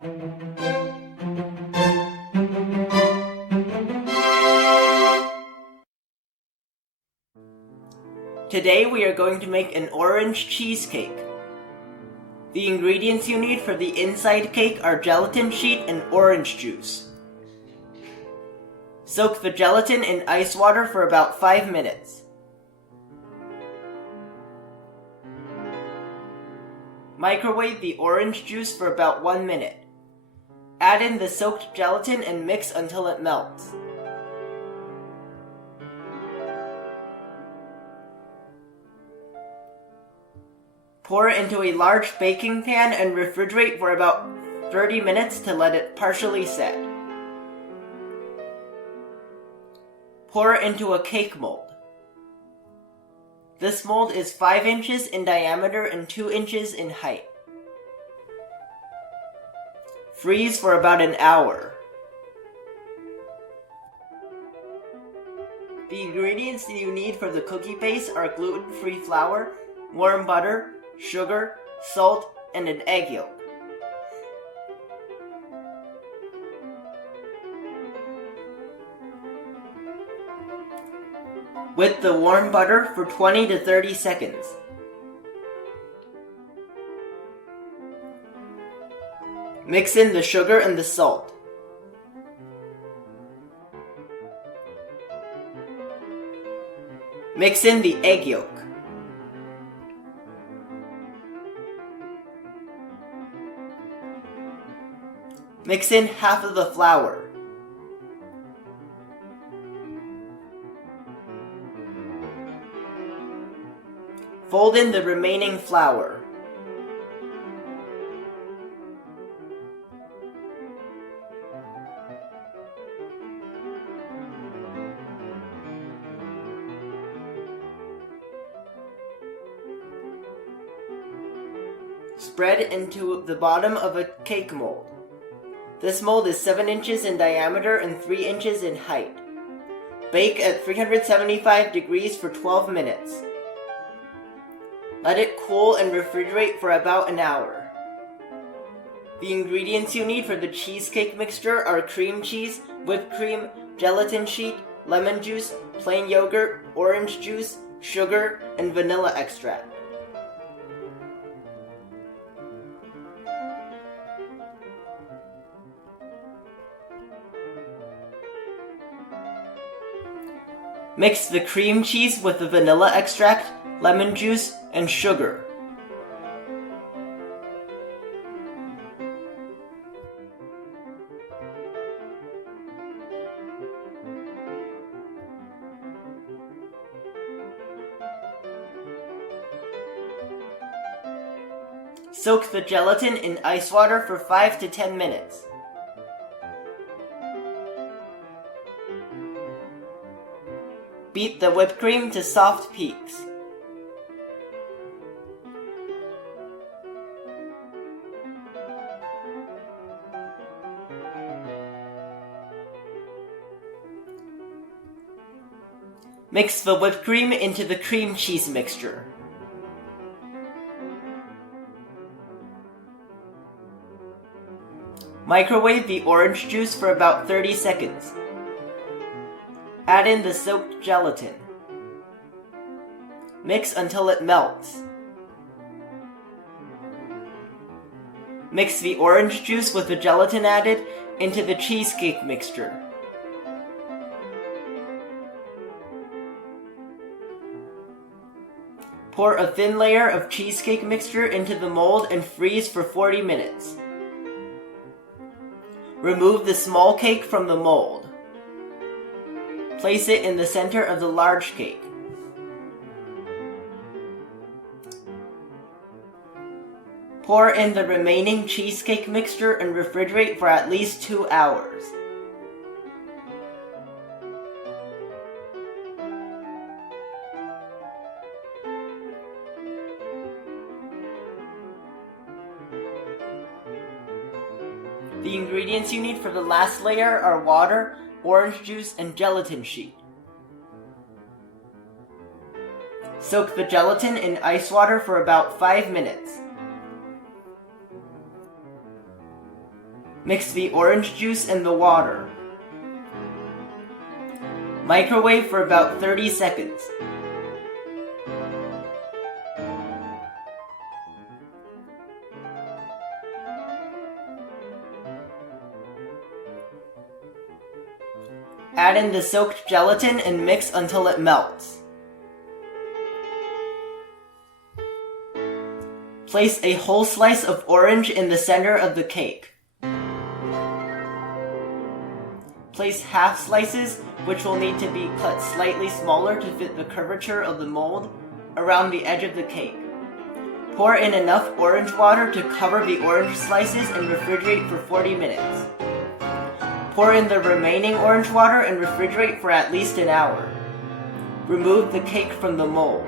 Today we are going to make an orange cheesecake. The ingredients you need for the inside cake are gelatin sheet and orange juice. Soak the gelatin in ice water for about 5 minutes. Microwave the orange juice for about 1 minute. Add in the soaked gelatin and mix until it melts. Pour it into a large baking pan and refrigerate for about 30 minutes to let it partially set. Pour it into a cake mold. This mold is 5 inches in diameter and 2 inches in height. Freeze for about an hour. The ingredients you need for the cookie base are gluten-free flour, warm butter, sugar, salt, and an egg yolk. Whip the warm butter for 20 to 30 seconds. Mix in the sugar and the salt. Mix in the egg yolk. Mix in half of the flour. Fold in the remaining flour. Spread into the bottom of a cake mold. This mold is 7 inches in diameter and 3 inches in height. Bake at 375 degrees for 12 minutes. Let it cool and refrigerate for about an hour. The ingredients you need for the cheesecake mixture are cream cheese, whipped cream, gelatin sheet, lemon juice, plain yogurt, orange juice, sugar, and vanilla extract. Mix the cream cheese with the vanilla extract, lemon juice, and sugar. Soak the gelatin in ice water for 5 to 10 minutes. Beat the whipped cream to soft peaks. Mix the whipped cream into the cream cheese mixture. Microwave the orange juice for about 30 seconds. Add in the soaked gelatin. Mix until it melts. Mix the orange juice with the gelatin added into the cheesecake mixture. Pour a thin layer of cheesecake mixture into the mold and freeze for 40 minutes. Remove the small cake from the mold. Place it in the center of the large cake. Pour in the remaining cheesecake mixture and refrigerate for at least 2 hours. The ingredients you need for the last layer are water, orange juice, and gelatin sheet. Soak the gelatin in ice water for about 5 minutes. Mix the orange juice and the water. Microwave for about 30 seconds. Add in the soaked gelatin and mix until it melts. Place a whole slice of orange in the center of the cake. Place half slices, which will need to be cut slightly smaller to fit the curvature of the mold, around the edge of the cake. Pour in enough orange water to cover the orange slices and refrigerate for 40 minutes. Pour in the remaining orange water and refrigerate for at least an hour. Remove the cake from the mold.